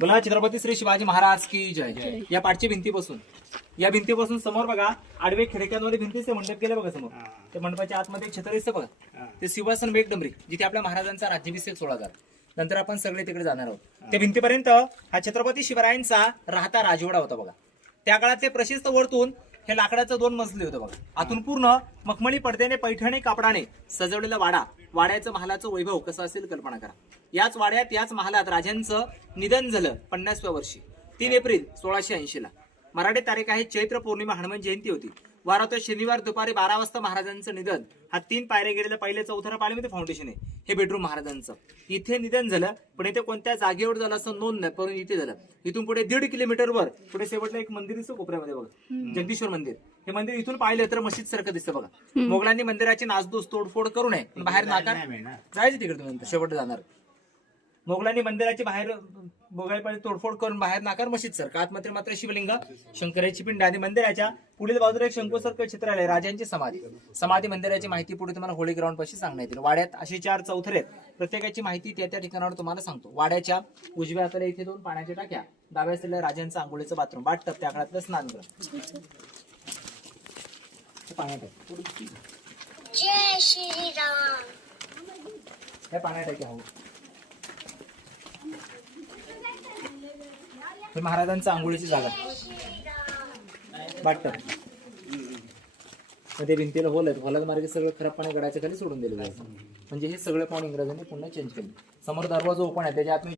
बोला छत्रपती श्री शिवाजी महाराज की जय. या पाठची भिंतीपासून समोर बघा आडवे खिडक्यांमध्ये भिंतीचे मंडप केले बघा समोर. त्या मंडपाच्या आतमध्ये छत्र दिसतं बघा, ते सिंहासन मेघडंबरी जिथे आपल्या महाराजांचा राज्याभिषेक सोहळा झाला. नंतर आपण सगळे तिकडे जाणार आहोत. त्या भिंतीपर्यंत हा छत्रपती शिवरायांचा राहता राजवाडा होता बघा. त्या काळातले प्रशस्त वर्तून हे लाकडाचं 2 मजली होतं बघा. आतून पूर्ण मखमली पडद्याने पैठणी कापडाने सजवलेला वाड्याचं महालाचं वैभव कसं असेल कल्पना करा. याच वाड्यात याच महालात राजांचं निधन झालं 50व्या वर्षी 3 एप्रिल 1680 ला. मराठी तारीख आहे चैत्र पौर्णिमा, हनुमान जयंती होती. वार होता शनिवार दुपारी 12 वाजता महाराजांचं निधन. हा 3 पायऱ्या गेलेलं पहिले 4थं पायरीमध्ये फाउंडेशन आहे. हे बेडरूम महाराजांचं. इथे निधन झालं, पण इथे कोणत्या जागेवर झालं असं नोंद नाही, पण इथे झालं. इथून पुढे 1.5 किलोमीटरवर पुढे शेवटला एक मंदिर दिसतं कोपऱ्यामध्ये बघा, जगदीश्वर मंदिर. हे मंदिर इथून पाहिलं तर मस्जिद सारखं दिसतं बघा. मोगलांनी मंदिराची नासधूस तोडफोड करू नये, पण बाहेर नाकार जायचं तिकडे तुम्ही शेवट जाणार. मोगलांनी मंदिराची बाहेर बोगायपाळी तोडफोड करून बाहेर नाकार मस्जिद सारखं. आतमध्ये मात्र शिवलिंग, शंकराची पिंड आणि मंदिराच्या पुढील बाजूला एक शंकूसारखं चित्र आहे, राजांची समाधी मंदिराची माहिती पुढे तुम्हाला होळी ग्राउंड पाशी सांगण्यात येईल. वाड्यात अशी 4 चौथरे आहेत, प्रत्येकाची माहिती त्या ठिकाणावर तुम्हाला सांगतो. वाड्याच्या उजव्या हाताला इथे 2 पाण्याच्या टाक्या, डाव्या साईडला राजांचं आंघोळीचं बाथरूम, बाथटब, त्या काळातलं स्नानगृह. पाण्यात जय श्रीराम. हे पाण्या टाक्या हो. हे महाराजांचं आंघोळीची जागा, बाथटब. मध्ये भिंतीला होल आहेत, होलात मार्गे सगळं खराब पाणी गडाच्या खाली सोडून दिलं जायचं. म्हणजे हे सगळं पाणी इंग्रजांनी पुन्हा चेंज केलं. समोर दरवाजा ओपन आहे, त्याच्या आत